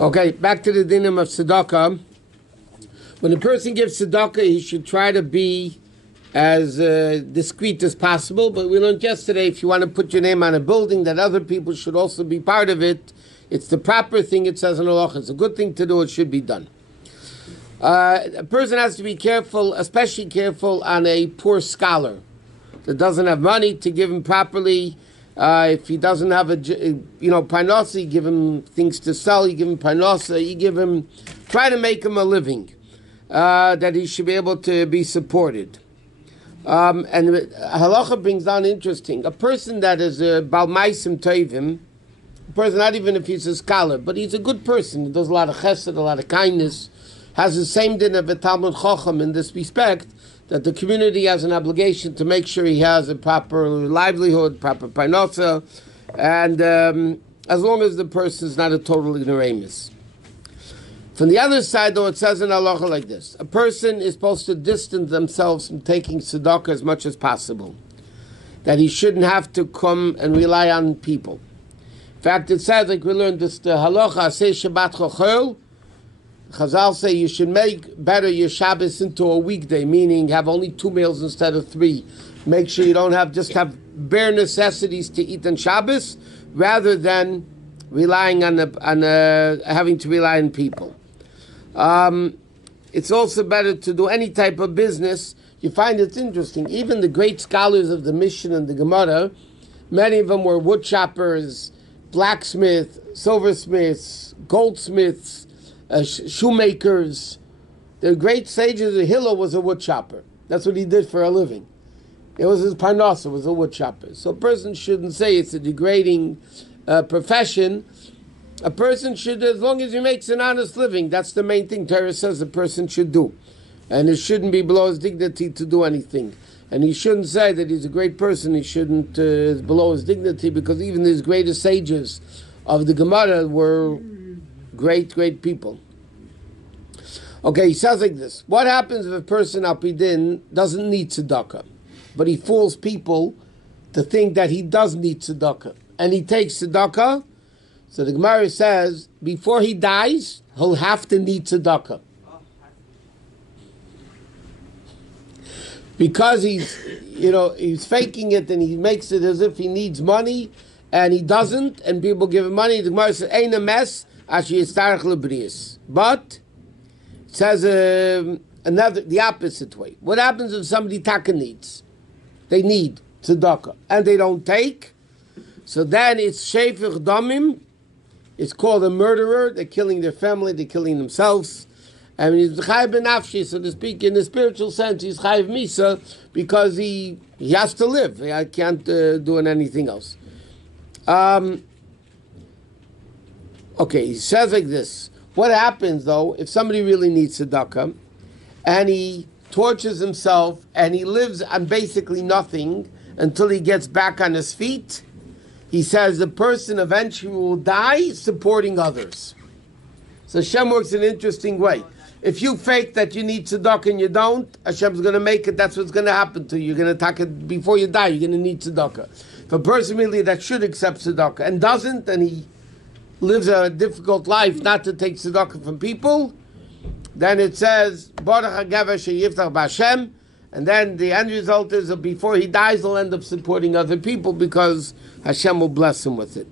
Okay, back to the dinim of tzedakah. When a person gives tzedakah, he should try to be as discreet as possible. But we learned yesterday, if you want to put your name on a building, that other people should also be part of it. It's the proper thing, it says in halacha. It's a good thing to do, it should be done. A person has to be careful, especially careful on a poor scholar that doesn't have money to give him properly. If he doesn't have parnasa, you give him things to sell, you give him parnasa, try to make him a living, that he should be able to be supported. And halacha brings down interesting, a person that is a bal maisim tovim, a person not even if he's a scholar, but he's a good person, he does a lot of chesed, a lot of kindness, has the same din of a Talmud Chacham in this respect, that the community has an obligation to make sure he has a proper livelihood, proper parnasa, and as long as the person is not a total ignoramus. From the other side, though, it says in halacha like this: a person is supposed to distance themselves from taking tzedakah as much as possible, that he shouldn't have to come and rely on people. In fact, it says, like we learned this, the halacha aseh Shabbat chochel. Chazal say you should make better your Shabbos into a weekday, meaning have only 2 meals instead of 3. Make sure you don't have bare necessities to eat on Shabbos, rather than relying having to rely on people. It's also better to do any type of business. You find it's interesting. Even the great scholars of the Mishnah and the Gemara, many of them were wood choppers, blacksmiths, silversmiths, goldsmiths, shoemakers. The great sages of Hillel was a wood chopper. That's what he did for a living. It was his parnasa, was a wood chopper. So a person shouldn't say it's a degrading profession. A person should, as long as he makes an honest living, that's the main thing Torah says a person should do. And it shouldn't be below his dignity to do anything. And he shouldn't say that he's a great person, he shouldn't below his dignity, because even his greatest sages of the Gemara were great people. Okay, he says like this: what happens if a person Alpidin doesn't need tzedakah, but he fools people to think that he does need tzedakah, and he takes tzedakah? So the Gemara says, before he dies, he'll have to need tzedakah. Because he's faking it, and he makes it as if he needs money, and he doesn't, and people give him money. The Gemara says, ain't a mess. But it says the opposite way. What happens if somebody taka needs? They need tzedakah, and they don't take. So then it's shefich damim. It's called a murderer. They're killing their family. They're killing themselves. And he's chayiv benafshi, so to speak, in the spiritual sense, he's chayiv misa, because he has to live. I can't do anything else. Okay, he says like this: what happens, though, if somebody really needs tzedakah, and he tortures himself, and he lives on basically nothing until he gets back on his feet? He says the person eventually will die supporting others. So Hashem works in an interesting way. If you fake that you need tzedakah and you don't, Hashem's going to make it, that's what's going to happen to you. You're going to take it before you die, you're going to need tzedakah. If a person really that should accept tzedakah and doesn't, and he lives a difficult life not to take tzedakah from people, then it says, Baruch HaGever sheyiftach b'Hashem, and then the end result is that before he dies, he'll end up supporting other people because Hashem will bless him with it.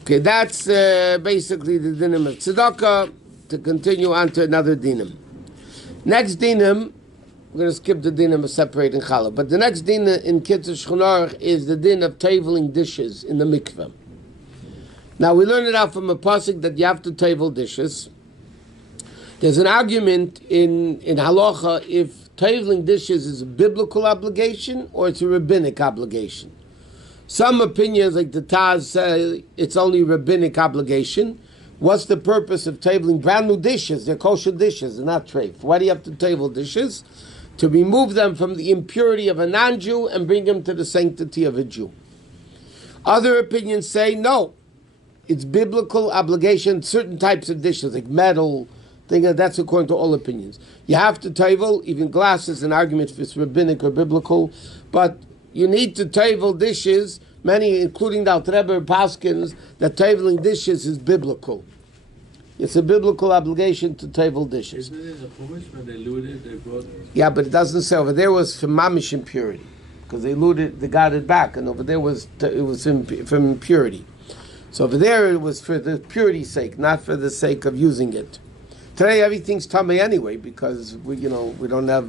Okay, that's basically the dinim of tzedakah. To continue on to another dinim. Next dinim, we're going to skip the dinim of separating challah, but the next din in Kitzur Shulchan Aruch is the din of teveling dishes in the mikveh. Now, we learned it out from a pasuk that you have to tevel dishes. There's an argument in halacha if teveling dishes is a biblical obligation or it's a rabbinic obligation. Some opinions, like the Taz, say it's only rabbinic obligation. What's the purpose of tabling brand new dishes? They're kosher dishes, they're not treif. Why do you have to table dishes? To remove them from the impurity of a non-Jew and bring them to the sanctity of a Jew. Other opinions say no. It's biblical obligation, certain types of dishes, like metal, that's according to all opinions. You have to table, even glass is an argument if it's rabbinic or biblical, but you need to table dishes. Many, including the Alter Rebbe Paskins, that tabling dishes is biblical. It's a biblical obligation to tevel dishes. Isn't it in the Chumash when they looted, they brought... Yeah, but it doesn't say over there was from mamish impurity, because they looted, they got it back, and over there it was from impurity. So over there it was for the purity's sake, not for the sake of using it. Today everything's tamei anyway, because we don't have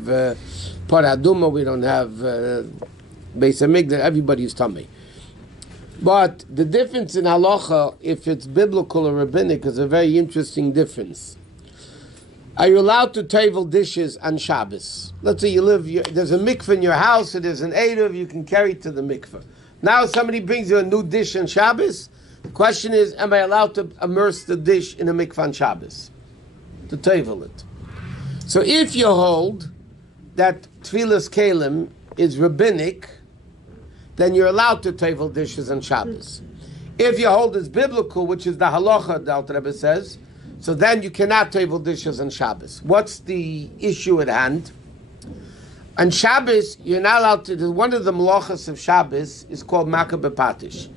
paraduma, we don't have beis hamikdash. Everybody's tamei. But the difference in halacha, if it's biblical or rabbinic, is a very interesting difference. Are you allowed to tevel dishes on Shabbos? Let's say there's a mikveh in your house, or there's an eruv, you can carry it to the mikveh. Now somebody brings you a new dish on Shabbos. The question is, am I allowed to immerse the dish in a mikveh on Shabbos? To tevel it. So if you hold that tefillas kelim is rabbinic, then you're allowed to tevel dishes on Shabbos. If you hold it's biblical, which is the halacha, the Alter Rebbe says, so then you cannot tevel dishes on Shabbos. What's the issue at hand? On Shabbos, you're not allowed to. One of the malachas of Shabbos is called makah bepatish.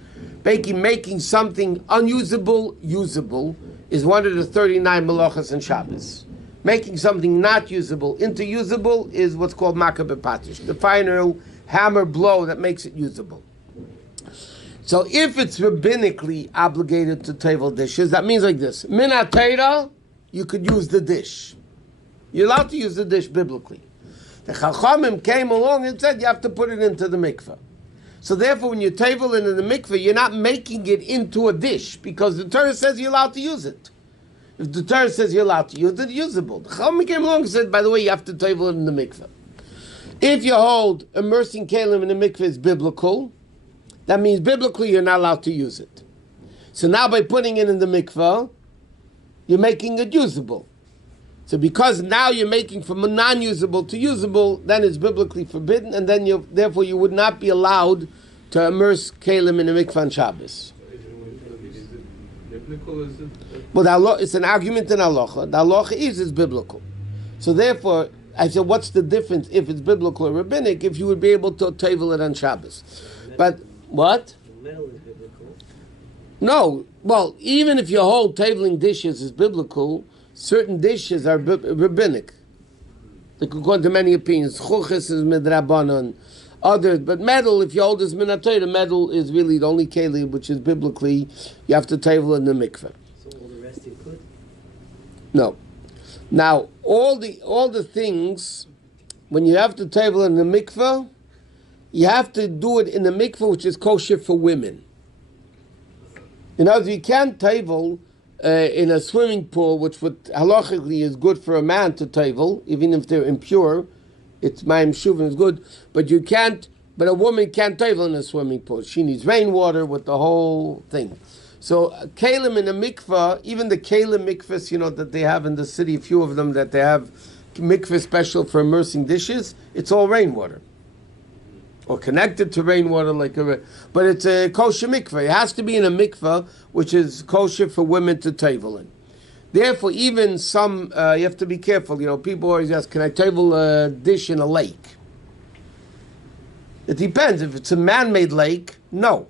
Making something unusable usable is one of the 39 malachas in Shabbos. Making something not usable into usable is what's called makah bepatish, the final hammer blow that makes it usable. So if it's rabbinically obligated to tevel dishes, that means like this: min ha'Torah, you could use the dish. You're allowed to use the dish biblically. The Chachamim came along and said you have to put it into the mikveh. So therefore, when you tevel it in the mikveh, you're not making it into a dish, because the Torah says you're allowed to use it. If the Torah says you're allowed to use it, it's usable. The Chachamim came along and said, by the way, you have to tevel it in the mikveh. If you hold immersing kelim in the mikveh is biblical, that means biblically you're not allowed to use it. So now by putting it in the mikveh, you're making it usable. So because now you're making from non-usable to usable, then it's biblically forbidden, and then therefore you would not be allowed to immerse kelim in the mikveh on Shabbos. Is it biblical? Is it? Well, it's an argument in halacha. The halacha is biblical. So therefore, I said, what's the difference if it's biblical or rabbinic, if you would be able to tevel it on Shabbos? But what? The metal is biblical. No. Well, even if you hold teveling dishes is biblical, certain dishes are rabbinic. They could go into many opinions. Chuchis is midrabanan. Others, but metal, if you hold this min ha'Torah, metal is really the only keli which is biblically, you have to tevel in the mikveh. So all the rest you could? No. Now, all the things, when you have to tevel in the mikveh, you have to do it in the mikveh which is kosher for women. In other words, you can't tevel in a swimming pool, which halachically is good for a man to tevel, even if they're impure. It's ma'im shuvim is good, but you can't. But a woman can't tevel in a swimming pool. She needs rainwater with the whole thing. So kelim in a mikveh, even the kelim mikvahs, that they have in the city, a few of them that they have mikveh special for immersing dishes, it's all rainwater. Or connected to rainwater but it's a kosher mikveh. It has to be in a mikveh which is kosher for women to tevel in. Therefore, even some, you have to be careful. People always ask, can I tevel a dish in a lake? It depends. If it's a man-made lake, no.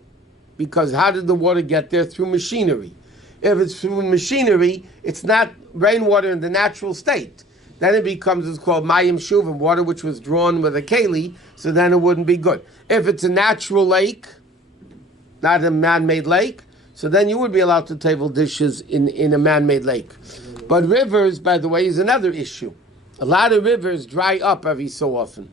Because how did the water get there? Through machinery. If it's through machinery, it's not rainwater in the natural state. Then it becomes, it's called mayim shuvim, water which was drawn with a keli, so then it wouldn't be good. If it's a natural lake, not a man-made lake, so then you would be allowed to tevel dishes in a man-made lake. But rivers, by the way, is another issue. A lot of rivers dry up every so often.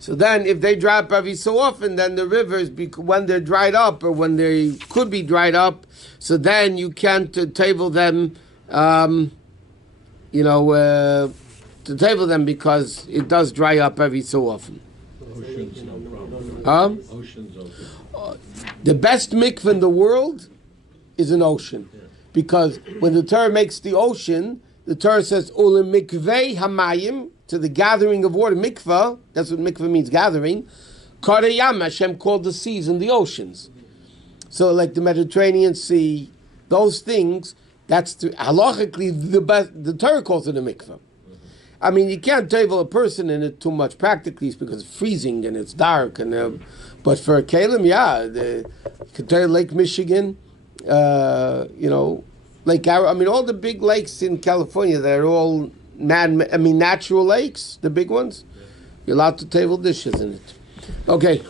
So then if they dry up every so often, then the rivers, when they're dried up or when they could be dried up, so then you can't tevel them, to tevel them because it does dry up every so often. Ocean's no problem. Ocean's open. The best mikveh in the world is an ocean. Yeah. Because when the Torah makes the ocean, the Torah says, Ule mikveh hamayim, to the gathering of water. Mikveh, that's what mikveh means, gathering. Karayam, Hashem called the seas and the oceans. So like the Mediterranean Sea, those things, that's halachically the best. The Torah calls it a mikveh. I mean, you can't tevel a person in it too much practically because it's freezing and it's dark. But for a kelim, you could tevel Lake Michigan, I mean, all the big lakes in California, they're all natural lakes, the big ones. You're allowed to table dishes in it. Okay.